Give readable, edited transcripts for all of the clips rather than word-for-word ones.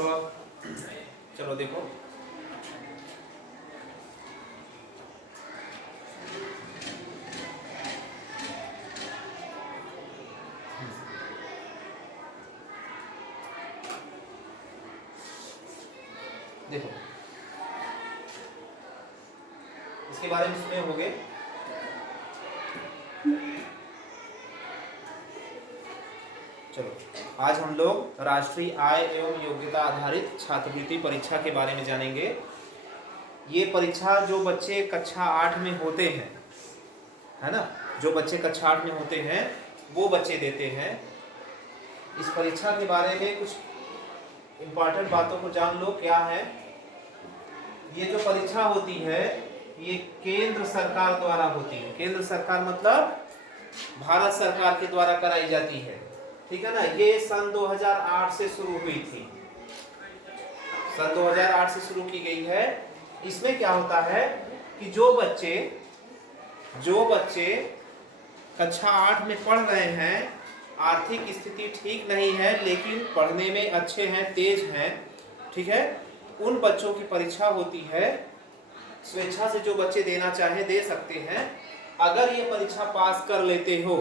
चलो चलो देखो, देखो इसके बारे में सुने होंगे। चलो आज हम लोग राष्ट्रीय आय एवं योग्यता आधारित छात्रवृत्ति परीक्षा के बारे में जानेंगे। ये परीक्षा जो बच्चे कक्षा 8 में होते हैं, है ना, जो बच्चे कक्षा 8 में होते हैं वो बच्चे देते हैं। इस परीक्षा के बारे में कुछ इम्पोर्टेंट बातों को जान लो। क्या है ये जो परीक्षा होती है, ये केंद्र सरकार द्वारा होती है। केंद्र सरकार मतलब भारत सरकार के द्वारा कराई जाती है, ठीक है ना। ये सन 2008 से शुरू हुई थी, सन 2008 से शुरू की गई है। इसमें क्या होता है कि जो बच्चे कक्षा 8 में पढ़ रहे हैं, आर्थिक स्थिति ठीक नहीं है लेकिन पढ़ने में अच्छे हैं, तेज हैं, ठीक है, उन बच्चों की परीक्षा होती है। स्वेच्छा से जो बच्चे देना चाहे दे सकते हैं। अगर ये परीक्षा पास कर लेते हो,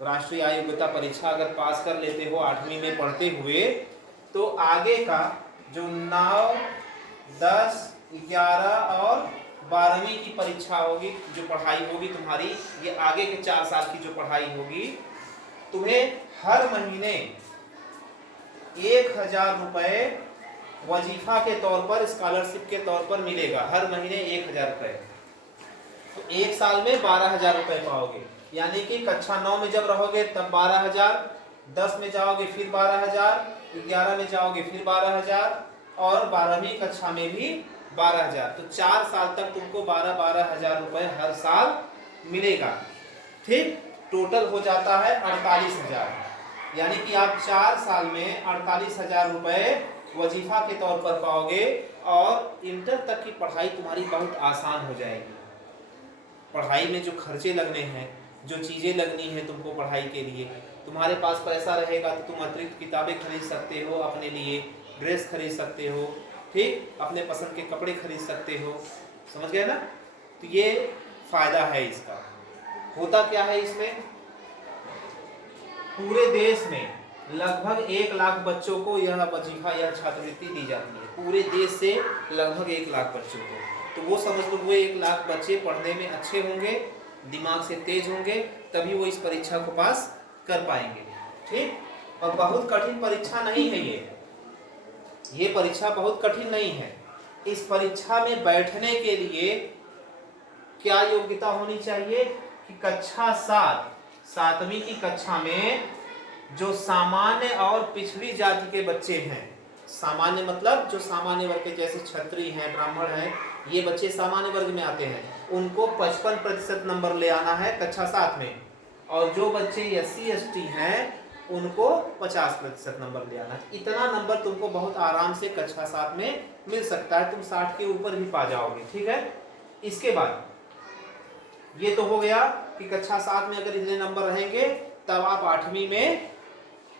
राष्ट्रीय आय योग्यता परीक्षा अगर पास कर लेते हो 8वीं में पढ़ते हुए, तो आगे का जो 9, 10, 11 और 12वीं की परीक्षा होगी, जो पढ़ाई होगी तुम्हारी, ये आगे के 4 साल की जो पढ़ाई होगी, तुम्हें हर महीने 1000 रुपए वजीफा के तौर पर, स्कॉलरशिप के तौर पर मिलेगा। हर महीने 1000 रुपए, तो एक साल में 12000 रुपए पाओगे। यानी कि कक्षा 9 में जब रहोगे तब 12000, 10 में जाओगे फिर 12000, 11 में जाओगे फिर 12000 और 12वीं कक्षा में भी 12000। तो 4 साल तक तुमको 12,000 रुपए हर साल मिलेगा। ठीक, टोटल हो जाता है 48,000। यानी कि आप 4 साल में 48,000 रुपए वजीफा के तौर पर पाओगे और इंटर तक की पढ़ाई तुम्हारी बहुत आसान हो जाएगी। पढ़ाई में जो खर्चे लगने हैं, जो चीज़ें लगनी है तुमको पढ़ाई के लिए, तुम्हारे पास पैसा रहेगा तो तुम अतिरिक्त किताबें खरीद सकते हो, अपने लिए ड्रेस खरीद सकते हो, ठीक, अपने पसंद के कपड़े खरीद सकते हो। समझ गए ना। तो ये फायदा है इसका। होता क्या है इसमें, पूरे देश में लगभग 1 लाख बच्चों को यह वजीफा, यह छात्रवृत्ति दी जाती है। पूरे देश से लगभग 1 लाख बच्चों को। तो वो समझ लो, वो 1 लाख बच्चे पढ़ने में अच्छे होंगे, दिमाग से तेज होंगे, तभी वो इस परीक्षा को पास कर पाएंगे। ठीक, और बहुत कठिन परीक्षा नहीं है ये परीक्षा बहुत कठिन नहीं है। इस परीक्षा में बैठने के लिए क्या योग्यता होनी चाहिए कि कक्षा 7वीं की कक्षा में जो सामान्य और पिछड़ी जाति के बच्चे हैं, सामान्य मतलब जो सामान्य वर्ग के, जैसे क्षत्रिय हैं, ब्राह्मण हैं, ये बच्चे सामान्य वर्ग में आते हैं, उनको 55% नंबर ले आना है कक्षा 7 में। और जो बच्चे SC ST हैं उनको 50% नंबर ले आना है। इतना नंबर तुमको बहुत आराम से कक्षा 7 में मिल सकता है, तुम 60 के ऊपर भी पा जाओगे। ठीक है, इसके बाद ये तो हो गया कि कक्षा 7 में अगर इतने नंबर रहेंगे तब आप 8वीं में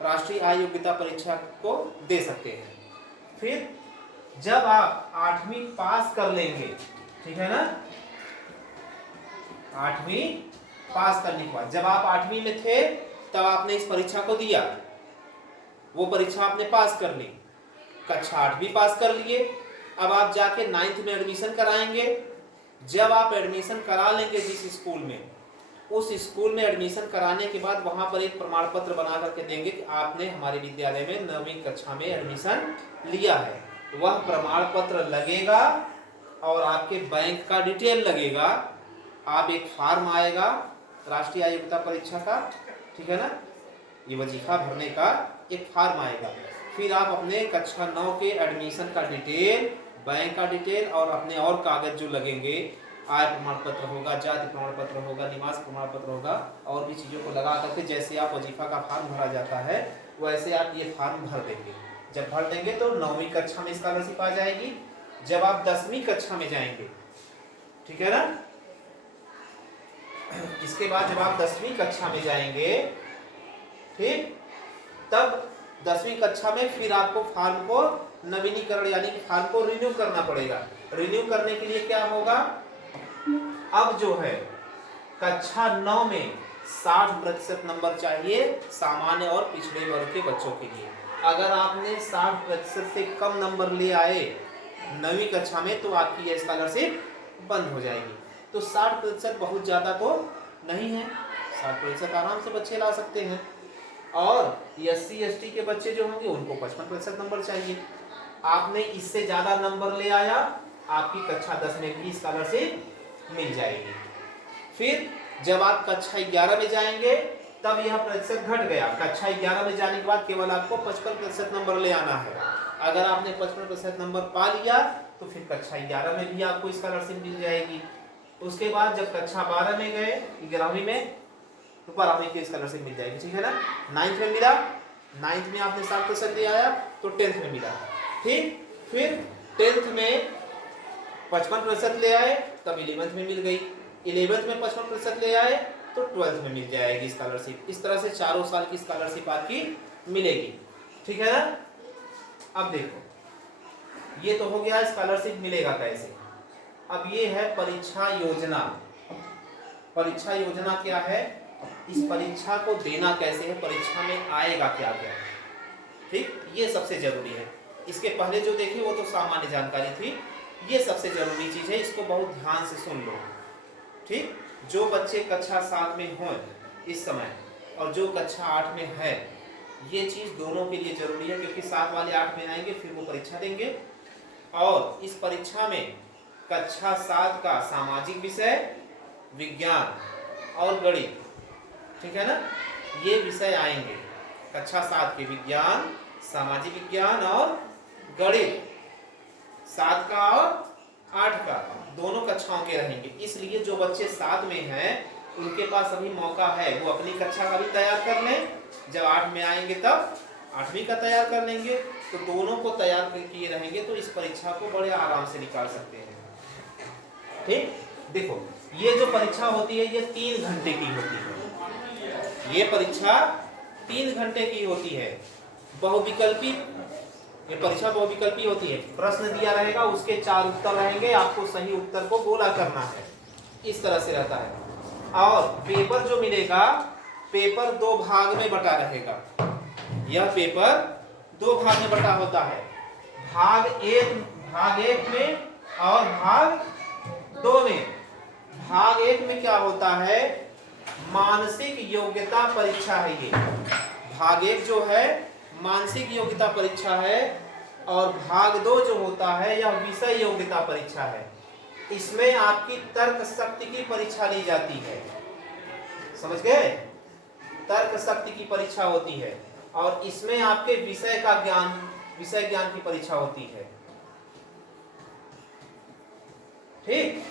राष्ट्रीय आय योग्यता परीक्षा को दे सकते हैं। फिर जब आप 8वीं पास कर लेंगे, ठीक है ना, 8वीं पास करने के बाद जब आप 8वीं में थे तब आपने इस परीक्षा को दिया, वो परीक्षा आपने पास कर ली, कक्षा 8वीं पास कर लिए। अब आप जाके 9th में एडमिशन कराएंगे। जब आप एडमिशन करा लेंगे जिस स्कूल में, उस स्कूल में एडमिशन कराने के बाद वहां पर एक प्रमाण पत्र बना करके देंगे कि आपने हमारे विद्यालय में 9वीं कक्षा में एडमिशन लिया है। वह प्रमाण पत्र लगेगा और आपके बैंक का डिटेल लगेगा। आप एक फॉर्म आएगा राष्ट्रीय आय योग्यता परीक्षा का, ठीक है ना, ये वजीफा भरने का एक फॉर्म आएगा। फिर आप अपने कक्षा 9 के एडमिशन का डिटेल, बैंक का डिटेल और अपने और कागज जो लगेंगे, आय प्रमाण पत्र होगा, जाति प्रमाण पत्र होगा, निवास प्रमाण पत्र होगा, और भी चीज़ों को लगा करके जैसे आप वजीफा का फॉर्म भरा जाता है वैसे आप ये फॉर्म भर देंगे। जब भर देंगे तो 9वीं कक्षा में स्कॉलरशिप आ जाएगी। जब आप 10वीं कक्षा में जाएंगे, ठीक है ना, इसके बाद जब आप 10वीं कक्षा में जाएंगे, ठीक, तब 10वीं कक्षा में फिर आपको फॉर्म को नवीनीकरण यानी कि फॉर्म को रिन्यू करना पड़ेगा। रिन्यू करने के लिए क्या होगा, अब जो है कक्षा 9 में 60% नंबर चाहिए सामान्य और पिछड़े वर्ग के बच्चों के लिए। अगर आपने 60% से कम नंबर ले आए 9वीं कक्षा में तो आपकी यह स्कॉलरशिप बंद हो जाएगी। तो 60% बहुत ज़्यादा तो नहीं है, 60% आराम से बच्चे ला सकते हैं। और SC ST के बच्चे जो होंगे उनको 55% नंबर चाहिए। आपने इससे ज़्यादा नंबर ले आया, आपकी कक्षा 10 में भी स्कॉलरशिप मिल जाएगी। फिर जब आप कक्षा 11 में जाएंगे तब यह प्रतिशत घट गया। कक्षा 11 में जाने के बाद केवल आपको 55% नंबर ले आना है। अगर आपने 55% नंबर पा लिया तो फिर कक्षा 11 में भी आपको स्कॉलरशिप मिल जाएगी। उसके बाद जब कक्षा 12 में गए, 11वीं में, तो 12वीं की स्कॉलरशिप मिल जाएगी, ठीक है ना। 9th में मिला, 9th में आपने 60% ले आया तो 10th में मिला, ठीक। फिर 10th में 55% ले आए तब 11th में मिल गई, 11th में 55% ले आए तो 12th में मिल जाएगी स्कॉलरशिप। इस तरह से चारों साल की स्कॉलरशिप आपकी मिलेगी, ठीक है ना। अब देखो, ये तो हो गया स्कॉलरशिप मिलेगा कैसे। अब ये है परीक्षा योजना। परीक्षा योजना क्या है, इस परीक्षा को देना कैसे है, परीक्षा में आएगा क्या क्या, ठीक, ये सबसे जरूरी है। इसके पहले जो देखे वो तो सामान्य जानकारी थी, ये सबसे जरूरी चीज है, इसको बहुत ध्यान से सुन लो, ठीक। जो बच्चे कक्षा 7 में हों इस समय और जो कक्षा 8 में है, ये चीज दोनों के लिए जरूरी है, क्योंकि 7 वाले 8 में आएंगे फिर वो परीक्षा देंगे। और इस परीक्षा में कक्षा 7 का सामाजिक विषय, विज्ञान और गणित, ठीक है ना, ये विषय आएंगे। कक्षा 7 के विज्ञान, सामाजिक विज्ञान और गणित, 7 का और 8 का दोनों कक्षाओं के रहेंगे। इसलिए जो बच्चे 7 में हैं उनके पास अभी मौका है, वो अपनी कक्षा का भी तैयार कर लें, जब 8 में आएंगे तब 8वीं का तैयार कर लेंगे, तो दोनों को तैयार किए रहेंगे तो इस परीक्षा को बड़े आराम से निकाल सकते हैं, ठीक। देखो, ये जो परीक्षा होती है ये 3 घंटे की होती है। ये परीक्षा 3 घंटे की होती है। बहुविकल्पी, ये परीक्षा बहुविकल्पी होती है। प्रश्न दिया रहेगा, उसके 4 उत्तर रहेंगे, आपको सही उत्तर को गोला करना है, इस तरह से रहता है। और पेपर जो मिलेगा, पेपर 2 भाग में बटा रहेगा। यह पेपर 2 भाग में बटा होता है, भाग 1 में और भाग 2 में। भाग 1 में क्या होता है, मानसिक योग्यता परीक्षा है। ये भाग 1 जो है मानसिक योग्यता परीक्षा है, और भाग 2 जो होता है यह विषय योग्यता परीक्षा है। इसमें आपकी तर्क शक्ति की परीक्षा ली जाती है, समझ गए, तर्क शक्ति की परीक्षा होती है। और इसमें आपके विषय का ज्ञान, विषय ज्ञान की परीक्षा होती है, ठीक।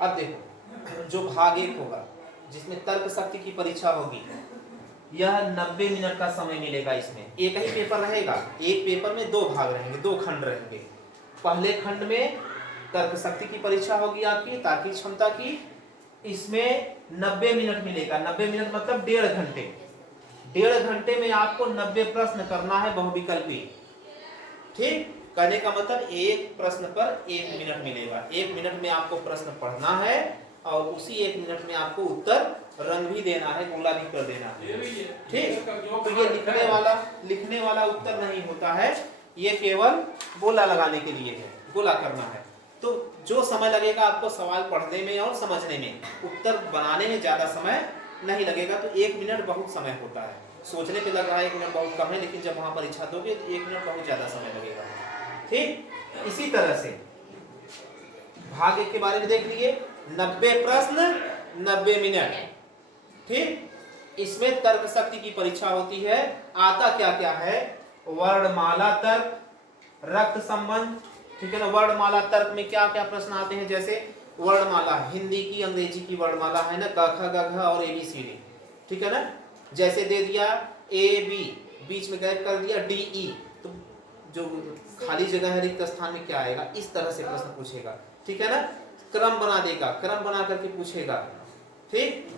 अब देखो, जो भाग 1 होगा जिसमें तर्क शक्ति की परीक्षा होगी, यह 90 मिनट का समय मिलेगा। इसमें एक ही पेपर रहेगा, एक पेपर में 2 भाग रहेंगे, 2 खंड रहेंगे। पहले खंड में तर्क शक्ति की परीक्षा होगी आपकी, तार्किक क्षमता की, इसमें 90 मिनट मिलेगा। 90 मिनट मतलब 1.5 घंटे। 1.5 घंटे में आपको 90 प्रश्न करना है बहुविकल्पी, ठीक। कहने का मतलब एक प्रश्न पर 1 मिनट मिलेगा। 1 मिनट में आपको प्रश्न पढ़ना है और उसी 1 मिनट में आपको उत्तर रंग भी देना है, गोला भी कर देना है, ठीक। तो ये लिखने वाला उत्तर नहीं होता है, ये केवल गोला लगाने के लिए है, गोला करना है। तो जो समय लगेगा आपको सवाल पढ़ने में और समझने में, उत्तर बनाने में ज्यादा समय नहीं लगेगा। तो 1 मिनट बहुत समय होता है, सोचने पे लग रहा है 1 मिनट बहुत कम है, लेकिन जब वहां परीक्षा दोगे तो 1 मिनट बहुत ज्यादा समय लगेगा, ठीक। इसी तरह से भाग 1 के बारे में देख लिए, 90 प्रश्न 90 मिनट, ठीक। इसमें तर्क शक्ति की परीक्षा होती है। आता क्या क्या है, वर्णमाला तर्क, रक्त संबंध, ठीक है ना। वर्णमाला तर्क में क्या क्या प्रश्न आते हैं, जैसे वर्णमाला हिंदी की, अंग्रेजी की वर्णमाला है ना, क ख ग घ और ABCD, ठीक है ना। जैसे दे दिया AB, बीच में गैप कर दिया DE, तो जो खाली जगह है रिक्त स्थान में क्या आएगा, इस तरह से प्रश्न पूछेगा, ठीक है ना। क्रम बना देगा, क्रम बना करके पूछेगा, ठीक।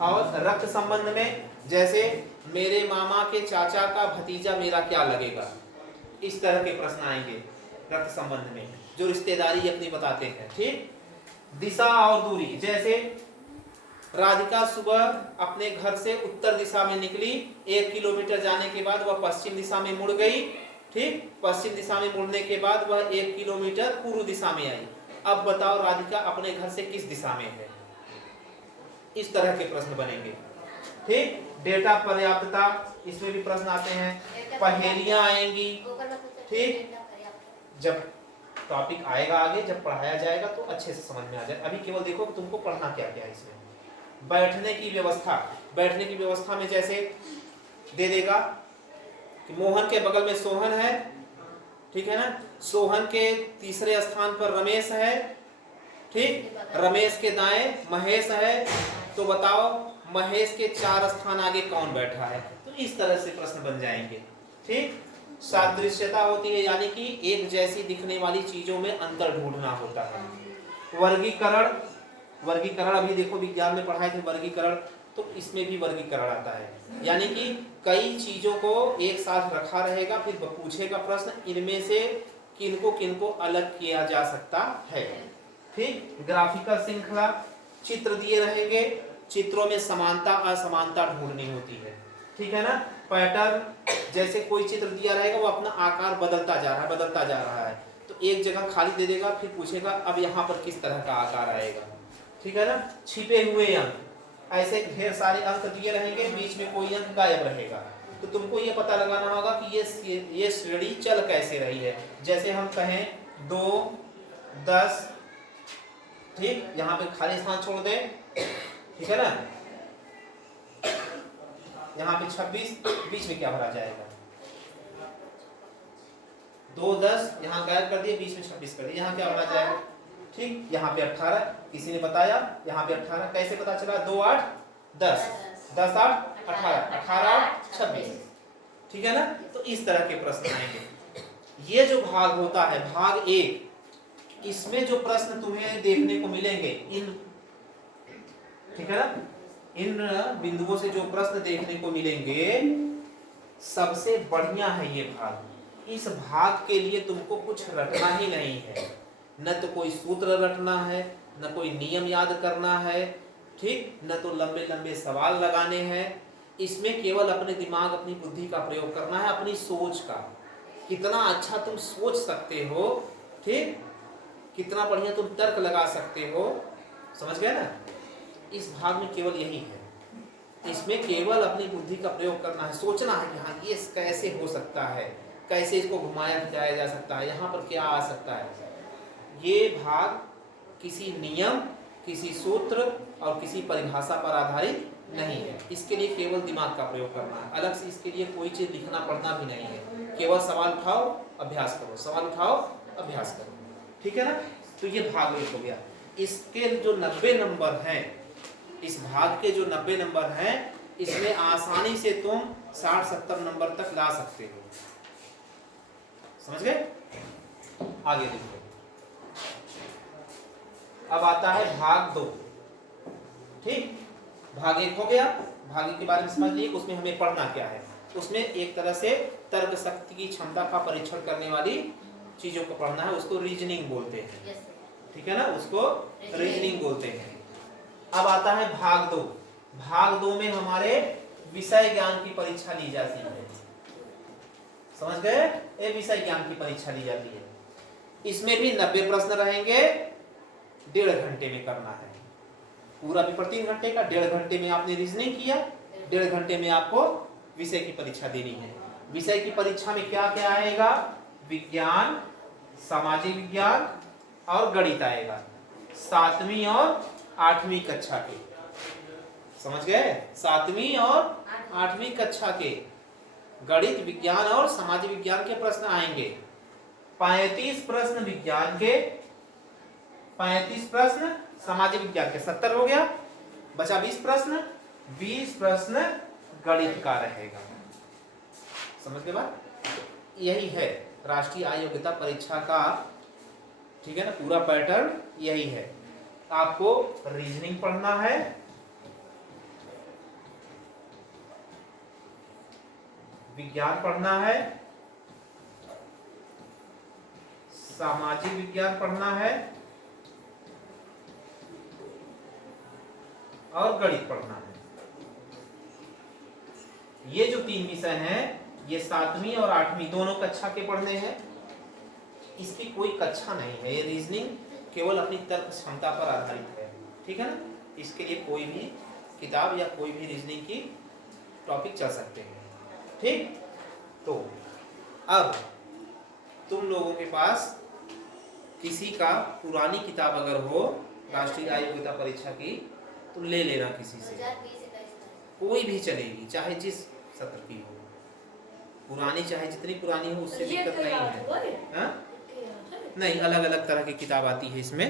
और रक्त संबंध में जैसे मेरे मामा के चाचा का भतीजा मेरा क्या लगेगा, इस तरह के प्रश्न आएंगे रक्त संबंध में, जो रिश्तेदारी अपनी बताते हैं। ठीक, दिशा और दूरी, जैसे राधिका सुबह अपने घर से उत्तर दिशा में निकली, 1 किलोमीटर जाने के बाद वह पश्चिम दिशा में मुड़ गई। ठीक, पश्चिम दिशा में मुड़ने के बाद वह 1 किलोमीटर पूर्व दिशा में आई। अब बताओ राधिका अपने घर से किस दिशा में है। इस तरह के प्रश्न बनेंगे। ठीक, डेटा पर्याप्तता, इसमें भी प्रश्न आते हैं, पहेलियां आएंगी। ठीक, जब टॉपिक आएगा आगे, जब पढ़ाया जाएगा तो अच्छे से समझ में आ जाए। अभी केवल देखो कि तुमको पढ़ना क्या क्या है इसमें। बैठने की व्यवस्था, बैठने की व्यवस्था में जैसे दे देगा कि मोहन के बगल में सोहन है, ठीक है ना, सोहन के तीसरे स्थान पर रमेश है। ठीक, रमेश के दाएं महेश है, तो बताओ महेश के 4 स्थान आगे कौन बैठा है। तो इस तरह से प्रश्न बन जाएंगे। ठीक, सादृश्यता होती है, यानी कि एक जैसी दिखने वाली चीजों में अंतर ढूंढना होता है। वर्गीकरण, वर्गीकरण अभी देखो विज्ञान में पढ़ाए थे वर्गीकरण, तो इसमें भी वर्गीकरण आता है, यानी कि कई चीजों को एक साथ रखा रहेगा, फिर पूछेगा प्रश्न इनमें से किनको किनको अलग किया जा सकता है। ठीक, ग्राफिकल श्रृंखला, चित्र दिए रहेंगे, चित्रों में समानता असमानता ढूंढनी होती है। ठीक है ना, पैटर्न, जैसे कोई चित्र दिया रहेगा वो अपना आकार बदलता जा रहा है, बदलता जा रहा है, तो एक जगह खाली दे देगा, फिर पूछेगा अब यहाँ पर किस तरह का आकार आएगा। ठीक है ना, छिपे हुए अंक, ऐसे ढेर सारे अंक दिए रहेंगे, बीच में कोई अंक गायब रहेगा, तो तुमको ये पता लगाना होगा कि ये श्रेणी चल कैसे रही है। जैसे हम कहें 2, 10, ठीक, यहाँ पे खाली स्थान छोड़ दे, ठीक है ना, यहाँ पे 26, बीच में क्या भरा जाएगा, 2, 10, यहाँ गायब कर दिए, बीच में 26 कर दिए, यहाँ क्या भरा जाएगा। ठीक, यहाँ पे 18, किसी ने बताया, यहाँ पे 18 कैसे पता चला, 2, 8, 10, 10, 8, 18, 18, 8, 26। ठीक है ना, तो इस तरह के प्रश्न आएंगे। ये जो भाग होता है भाग 1, इसमें जो प्रश्न तुम्हें देखने को मिलेंगे, इन, ठीक है ना, इन बिंदुओं से जो प्रश्न देखने को मिलेंगे, सबसे बढ़िया है ये भाग। इस भाग के लिए तुमको कुछ रटना ही नहीं है, न तो कोई सूत्र रटना है, न कोई नियम याद करना है, ठीक, न तो लंबे लंबे सवाल लगाने हैं। इसमें केवल अपने दिमाग, अपनी बुद्धि का प्रयोग करना है, अपनी सोच का, कितना अच्छा तुम सोच सकते हो, ठीक, कितना बढ़िया तुम तर्क लगा सकते हो। समझ गए ना, इस भाग में केवल यही है, इसमें केवल अपनी बुद्धि का प्रयोग करना है, सोचना है कि हाँ ये कैसे हो सकता है, कैसे इसको घुमाया फिराया जा सकता है, यहाँ पर क्या आ सकता है। ये भाग किसी नियम, किसी सूत्र और किसी परिभाषा पर आधारित नहीं है। इसके लिए केवल दिमाग का प्रयोग करना है, अलग से इसके लिए कोई चीज लिखना पढ़ना भी नहीं है। केवल सवाल उठाओ, अभ्यास करो, सवाल उठाओ, अभ्यास करो। ठीक है ना, तो ये भाग 1 हो गया। इसके जो 90 नंबर हैं, इस भाग के जो 90 नंबर हैं, इसमें आसानी से तुम 60-70 नंबर तक ला सकते हो। समझ गए, आगे देखो। अब आता है भाग 2। ठीक, भाग 1 हो गया, भाग 1 के बारे में समझ लिए, उसमें हमें पढ़ना क्या है। उसमें एक तरह से तर्क शक्ति की क्षमता का परीक्षण करने वाली चीजों को पढ़ना है, उसको रीजनिंग बोलते हैं। ठीक है ना, उसको रीजनिंग बोलते हैं। अब आता है भाग 2। भाग 2 में हमारे विषय ज्ञान की परीक्षा ली जाती है। समझ गए, ये विषय ज्ञान की परीक्षा ली जाती है। इसमें भी 90 प्रश्न रहेंगे, 1.5 घंटे में करना है। पूरा पेपर 3 घंटे का, 1.5 घंटे में आपने रीजनिंग किया, 1.5 घंटे में आपको विषय की परीक्षा देनी है। विषय की परीक्षा में क्या क्या आएगा, विज्ञान, सामाजिक विज्ञान और गणित आएगा, 7वीं और 8वीं कक्षा के। समझ गए, 7वीं और 8वीं कक्षा के गणित, विज्ञान और सामाजिक विज्ञान के प्रश्न आएंगे। 35 प्रश्न विज्ञान के, 35 प्रश्न सामाजिक विज्ञान के, 70 हो गया, बचा 20 प्रश्न, 20 प्रश्न गणित का रहेगा। समझ के बाद, यही है राष्ट्रीय आयोग्यता परीक्षा का, ठीक है ना, पूरा पैटर्न यही है। आपको रीजनिंग पढ़ना है, विज्ञान पढ़ना है, सामाजिक विज्ञान पढ़ना है और गणित पढ़ना है। ये जो 3 विषय हैं ये 7वीं और 8वीं दोनों कक्षा के पढ़ने हैं। इसकी कोई कक्षा नहीं है, ये रीजनिंग केवल अपनी तर्क क्षमता पर आधारित है, ठीक है ना। इसके लिए कोई भी किताब या कोई भी रीजनिंग की टॉपिक चल सकते हैं, ठीक। तो अब तुम लोगों के पास किसी का पुरानी किताब अगर हो राष्ट्रीय आय योग्यता परीक्षा की तो ले लेना किसी से, कोई भी चलेगी, चाहे जिस सत्र की हो, पुरानी चाहे जितनी पुरानी हो, उससे दिक्कत नहीं है। हाँ? नहीं, अलग अलग तरह की किताब आती है इसमें,